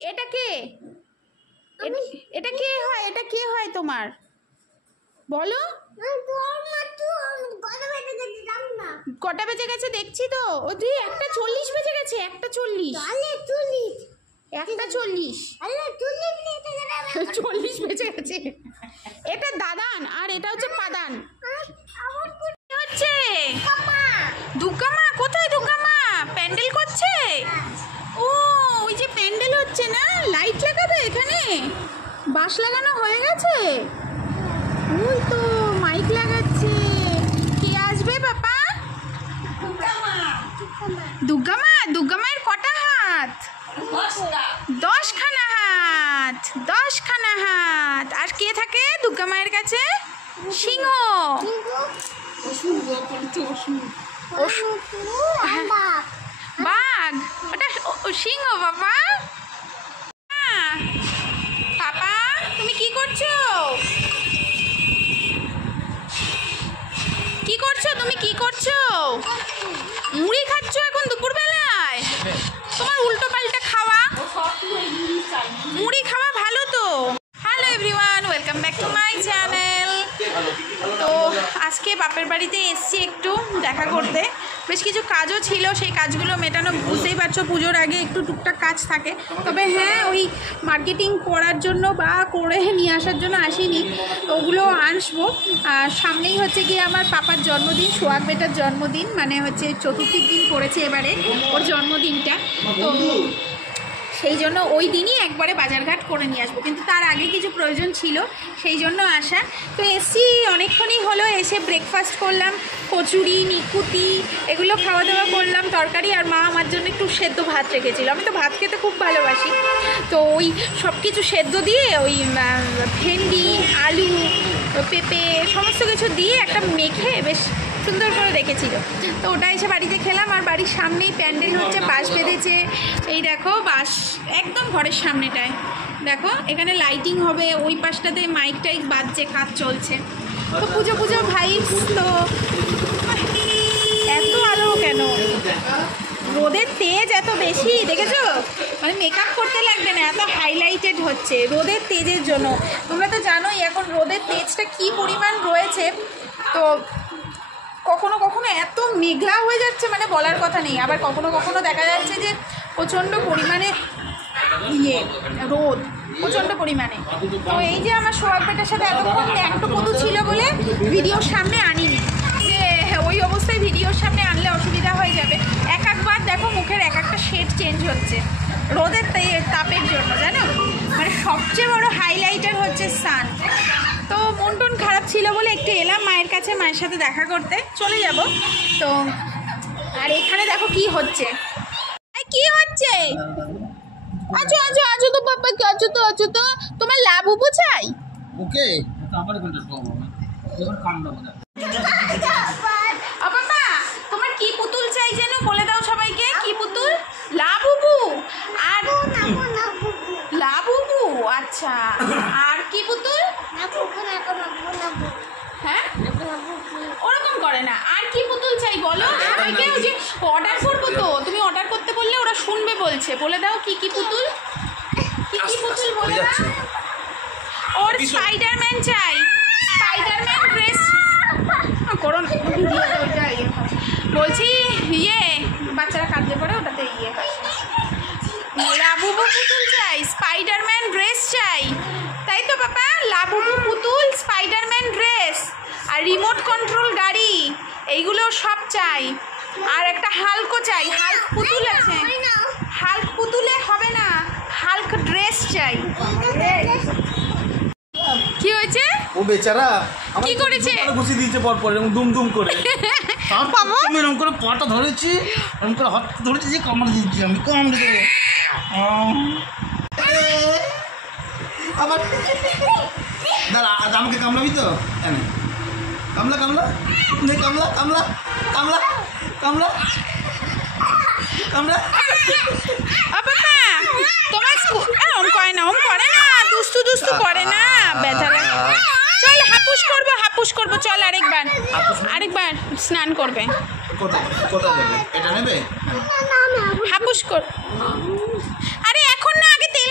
এটা কে? এটা কে হয়? এটা কে হয় তোমার? বলো। কটা বেজে গেছে দেখছি তো। ও তুই 1:40 বেজে গেছে। 1:40 40 বেজে গেছে। এটা দাদান আর এটা হচ্ছে পাদান। হচ্ছে দুর্গামা। কোথায় দুর্গামা? প্যান্ডেল করছে। ও ওই যে প্যান্ডেল হচ্ছে না, লাইট লাগাবে এখানে। বাঁশ লাগানো হয়ে গেছে। ওই তো মাইক লাগাচ্ছে। কে আসবে বাবা? দুর্গামা। দুর্গামায়ের কটা হাত? 10খানা হাত। 10খানা হাত। আর কে থাকে দুর্গামায়ের কাছে? সিংহ। বাঘ। ওটা সিংহ বাবা। পাপা তুমি কি করছো? কি করছো তুমি? কি করছো? মুড়ি খাচ্ছ এখন দুপুরবেলায়? তোমার উল্টো পাল্টা খাওয়া। মুড়ি খাওয়া ভালো তো। Hello everyone, welcome back to my channel. তো আজকে বাপের বাড়িতে এসছি একটু দেখা করতে। বেশ কিছু কাজও ছিল, সেই কাজগুলো মেটানো। বুঝতেই পারছো পুজোর আগে একটু টুকটাক কাজ থাকে। তবে হ্যাঁ, ওই মার্কেটিং করার জন্য বা করে নিয়ে আসার জন্য আসিনি, ওগুলো আসবো। সামনেই হচ্ছে গিয়ে আমার পাপার জন্মদিন, সোহাগ বেটার জন্মদিন, মানে হচ্ছে চতুর্থীর দিন পড়েছে এবারে ওর জন্মদিনটা। তো সেই জন্য ওই দিনই একবারে বাজারঘাট করে নিয়ে আসবো, কিন্তু তার আগে কিছু প্রয়োজন ছিল, সেই জন্য আসা। তো এসছি অনেকক্ষণই হলো। এসে ব্রেকফাস্ট করলাম, কচুরি নিকুতি এগুলো খাওয়া দাওয়া করলাম, তরকারি। আর মা আমার জন্য একটু সেদ্ধ ভাত রেখেছিল। আমি তো ভাত খেতে খুব ভালোবাসি, তো ওই সব কিছু সেদ্ধ দিয়ে ওই ভেন্ডি আলু পেঁপে সমস্ত কিছু দিয়ে একটা মেখে বেশ সুন্দর করে রেখেছিল। তো ওটা এসে বাড়িতে খেলাম। আর বাড়ির সামনেই প্যান্ডেল হচ্ছে, বাঁশ বেঁধেছে। এই দেখো বাঁশ একদম ঘরের সামনেটায়। দেখো এখানে লাইটিং হবে, ওই পাশটাতে মাইক টাইক বাজছে, কাজ চলছে। তো পুজো পুজো ভাইবস। তো এত আলো কেন? রোদের তেজ এত বেশি, দেখেছো? মানে মেকআপ করতে লাগবে না, এত হাইলাইটেড হচ্ছে রোদের তেজের জন্য। তোমরা তো জানোই এখন রোদের তেজটা কি পরিমাণ রয়েছে। তো কখনো কখনো এত মেঘলা হয়ে যাচ্ছে, মানে বলার কথা নেই। আবার কখনো কখনো দেখা যাচ্ছে যে প্রচণ্ড পরিমাণে রোদ, প্রচণ্ড পরিমাণে। তো এই যে আমার সোহাগ বেটার সাথে এতক্ষণ একটু কদু ছিল বলে ভিডিওর সামনে আনিনি, যে ওই অবস্থায় ভিডিওর সামনে আনলে অসুবিধা হয়ে যাবে। একবার দেখো মুখের এক একটা শেড চেঞ্জ হচ্ছে রোদের তাপের জন্য, জানো? মানে সবচেয়ে বড় হাইলাইটার হচ্ছে সান। তো মন টন খারাপ ছিল বলে একটু এলাম মায়ের কাছে, মায়ের সাথে দেখা করতে। চলে যাব তো। আর এখানে দেখো কি হচ্ছে। কি হচ্ছে? আছো আছো আছো তো বাবা, কি আছো তো? আছো তো। তোমার লাভ উবু চাই? ওকে বাবা, তোমার কি পুতুল চাই যেন বলে দাও সবাইকে। কি পুতুল? লাভ উবু। আর লাভ উবু, আচ্ছা। আর কি পুতুল? হ্যাঁ ওরকম করে না। আর কি পুতুল চাই বলো সবাইকে। ওই যে অর্ডার করবো তো, তুমি অর্ডার করতে বললে ওরা শুনবে বলছে। বলে দাও কি কি পুতুল। কি কি পুতুল বলে দাও। ওর স্পাইডারম্যান চাই, স্পাইডারম্যান ড্রেস করো না। বলছি বাচ্চারা কাঁদলে পরে ওটাতে লাবুবু পুতুল চাই, স্পাইডারম্যান ড্রেস চাই, তাই তো বাবা? লাবুবু পুতুল, স্পাইডারম্যান ড্রেস আর রিমোট কন্ট্রোল গাড়ি, এইগুলো সব চাই। আর একটা হাল্কও চাই। হাল্ক পুতুল আছে? হাল্ক পুতুলে হবে না, হাল্ক ড্রেস চাই। কি হয়েছে? ও বেচারা কি করেছে? ঘুষি দিয়েছে পরপর এরকম দুম দুম করে। আমি এরকম করে পাটা ধরেছি, এরকম করে হাত ধরেছি, যে কামড় দিচ্ছি আমি, কামড়ে দেবো আবার। দাঁড়া, আমাকে কামড়াবি তো? কামলা কামলা কামলা কামলা কামলা কামলা কামলা। তোমার ওম করে না, ওম করে না, দুষ্টু দুষ্টু করে না, ব্যথা লাগে। চল হাপুস করবো, হাপুস করবো। চল আরেকবার, আরেকবার স্নান করবে। কোথায় যাবে? এটা নেবে? হাপুস কর। আরে এখন না, আগে তেল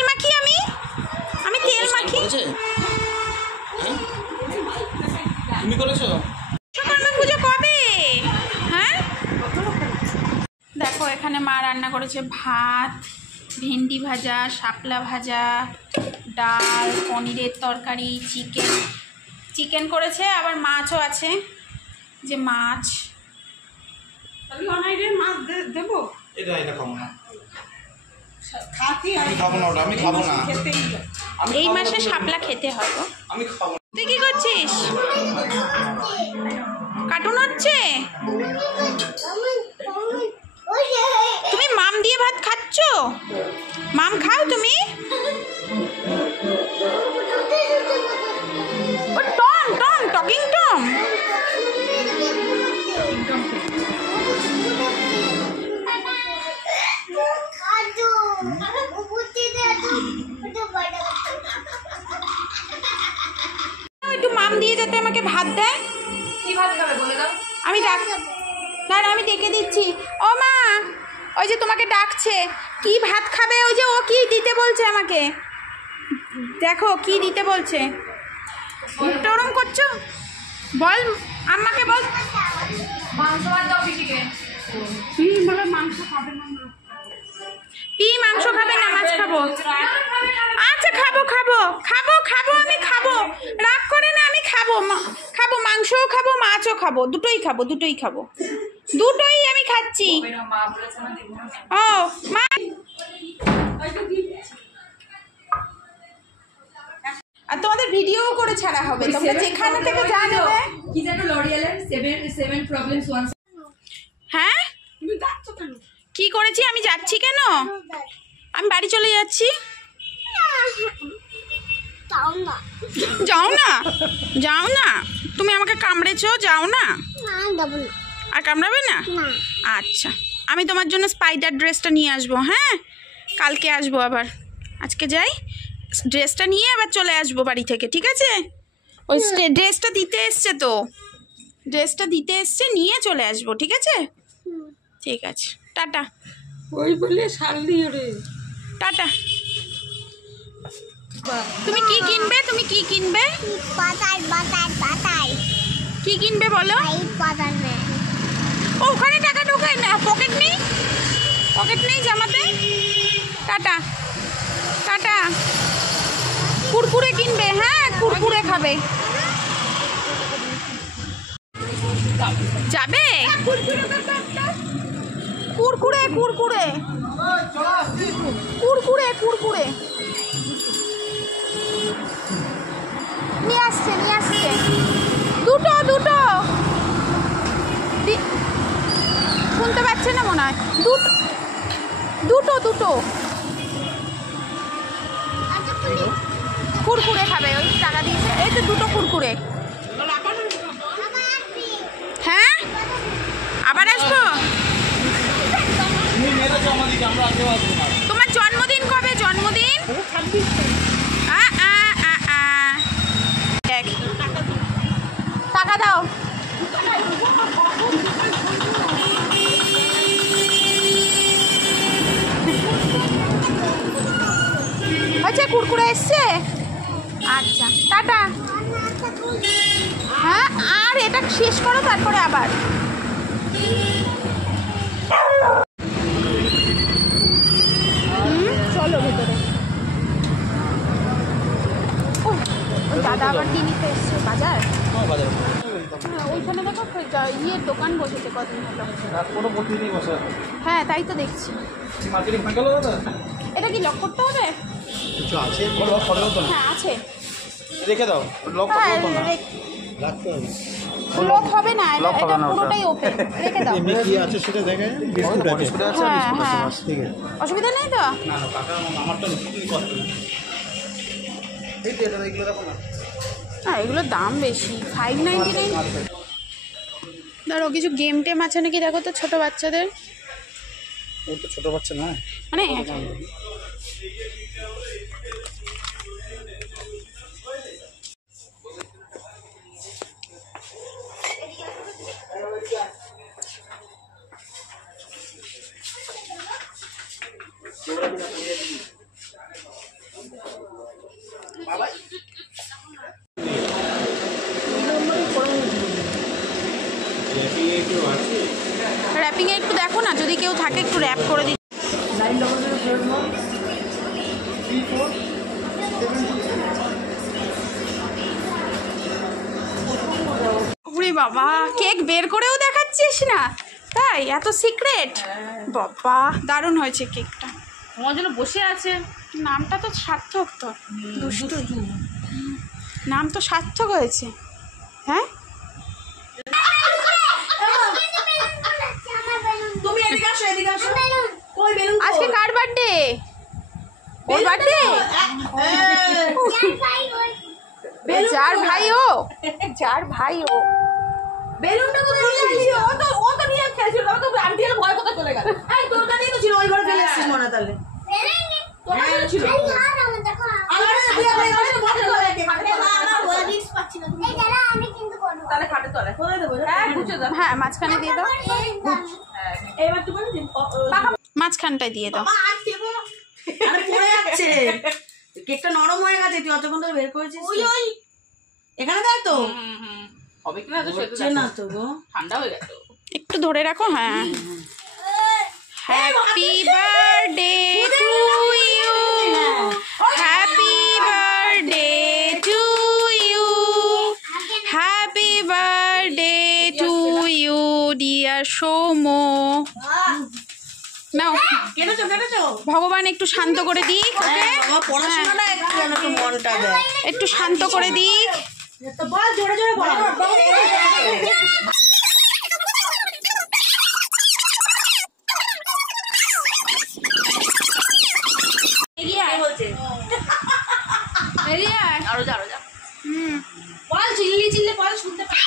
করেছে ভাত, ভেন্ডি ভাজা, শাপলা ভাজা, ডাল, পনিরের তরকারি, চিকেন করেছে, আবার মাছও আছে, যে মাছ। মাছ দেবো? এটা খাবো না, আমি খাবো না ওটা, আমি খাবো না। এই মাসে শাপলা খেতে হয় গো। আমি খাবো না। তুই কি করছিস? কার্টুন হচ্ছে? তুমি মাম দিয়ে ভাত খাচ্ছ? মাম খাও তুমি? ও টম টম, টকিং টম। একটু মাম দিয়ে যাতে আমাকে ভাত দেয়। কি ভাত খাবে বলে দাও। আমি ডাক না, আমি ডেকে দিচ্ছি। ও মা, ওই যে তোমাকে ডাকছে। কি ভাত খাবে? ওই যে ও কি দিতে বলছে আমাকে, দেখো কি দিতে বলছে। মুখটা ওরম করছো, বল আম্মাকে বল। মাংস ভাত দাও পিসিকে। মাংস খাবে না? পি মাংস খাবে না, মাছ খাবো। আচ্ছা খাবো খাবো খাবো খাবো, আমি খাবো, রাগ করে না, আমি খাবো। খাবো, মাংসও খাবো, মাছও খাবো, দুটোই খাবো, দুটোই খাবো, দুটোই আমি খাচ্ছি। মা বলেছে না দেবো না। ও মা, আর তোমাদের ভিডিও করে ছাড়া হবে, তোমরা যেখানে থেকে যা নেবে। কি জানো লরিয়ালের 7 প্রবলেমস ওয়ান। হ্যাঁ, তুমি যাচ্ছ কেন? কি করেছি আমি? যাচ্ছি কেন? আমি বাড়ি চলে যাচ্ছি। যাও না, যাও না, তুমি আমাকে কামড়েছো, যাও না। আর কামড়াবে না? আচ্ছা, আমি তোমার জন্য স্পাইডার ড্রেসটা নিয়ে আসবো। হ্যাঁ, কালকে আসবো আবার। আজকে যাই, ড্রেসটা নিয়ে আবার চলে আসবো বাড়ি থেকে, ঠিক আছে? ওই ড্রেসটা দিতে এসছে তো, ড্রেসটা দিতে এসছে, নিয়ে চলে আসবো, ঠিক আছে? ঠিক আছে, টাটা। ওই বলে শালি রে। টাটা। তুমি কি কিনবে? তুমি কি কিনবে? কি কিনবে বলো? ও, ওখানে টাকা ঢোকায় না, পকেট নেই, পকেট নেই জামাতে। Tata tata. কুরকুরে কিনবে? হ্যাঁ, কুরকুরে খাবে। যাবে? কুরকুরে কুরকুরে কুরকুরে কুরকুরে নিয়ে আসছে, নিয়ে আসছে। দুটো দুটো শুনতে পাচ্ছে না মনে হয়। দুটো দুটো দুটো কুরকুরে খাবে, ওই টাকা দিয়েছে। এই তো দুটো কুরকুরে। হ্যাঁ, আবার আসবো। তোমার জন্মদিন কবে? জন্মদিন দেখ, টাকা দাও। হয়েছে, কুরকুরে এসছে। আচ্ছা, টাটা। হ্যাঁ, আর এটা শেষ করো, তারপরে আবার। চলো ভেতরে। ও, ওই দাদা আবার কি নিতে এসছে? বাজার? হ্যাঁ, ওইখানে দেখো ইয়ের দোকান বসেছে কদিন হলো। হ্যাঁ, তাই তো দেখছি। এটা কি লক করতে হবে? হ্যাঁ, আছে। রেখে দাও, লক হ্যাঁ, রাখতে হবে। লক হবে না, এটা পুরোটাই ওপেন। রেখে দাও। কি আছে সেটা দেখেন। বিস্কুট আছে। হ্যাঁ হ্যাঁ, ঠিক আছে, অসুবিধা নেই তো? না না, কাকা আমারটা কষ্ট। এই যে এটা এগুলো দেখো না। হ্যাঁ, এগুলোর দাম বেশি, 599। ধরো কিছু গেম টেম আছে নাকি দেখো তো, ছোট বাচ্চাদের। ও তো ছোট বাচ্চা না, মানে র্যাপিংয়ে একটু দেখো না, যদি কেউ থাকে একটু র্যাপ করে দিই। ওরে বাবা, কেক বের করেও দেখাচ্ছিস না? তাই এত সিক্রেট? বাবা দারুণ হয়েছে কেকটা। তোমার জন্য বসে আছে। নামটা তো সার্থক, তো দুষ্টু নাম তো সার্থক হয়েছে। হ্যাঁ তুমি এদিকে আসো, এদিকে আসো। কই বেলুন? আজকে কার বার্থডে? ওর বার্থডে? যার ভাই ও, যার ভাই ও। বেলুনটা কোথায় ছিল? ও তো নিয়ে খেলছিল। ও তো আন্টি এর ভয় কথা চলে গেল। এই তোর কাছেই তো ছিল, ওই ঘরে ফেলে এসেছিস মনে তাহলে। তোর কাছে ছিল। আমার দিয়ে হয়ে গেছে তো বসে গেল একে খাটে। আমার ওই রিস্ক পাচ্ছি না। এই দাঁড়া আমি কিন্তু করব। তাহলে খাটে তোলে। কোথায় দেব? হ্যাঁ বুঝে দাও। হ্যাঁ মাঝখানে দিয়ে দাও, এবার তুই বলি মাঝখানটায় দিয়ে দাও। আজ দেব না। আরে পড়ে যাচ্ছে। কেকটা নরম হয়ে গেছে, তুই অতক্ষণ ধরে বের করেছিস। ওই ওই এখানে দেখ তো। হবে কিনা তো সেটা হচ্ছে না তো গো। ঠান্ডা হয়ে গেছে। একটু ধরে রাখো। হ্যাঁ, happy birthday to you, happy birthday to you, happy birthday to you dear Soumo. নাও, কেটেছো কেটেছো। ভগবান একটু শান্ত করে দিক ওকে, আমার পড়াশোনাটা একটু যেন একটু মনটা দেয়। একটু শান্ত করে দিক। তো বল জোরে জোরে বল। এগিয়ে আয় বলছে। বেরিয়ে আয়। আরো যা আরো যা। বল চিল্লি চিল্লি বল শুনতে পাই।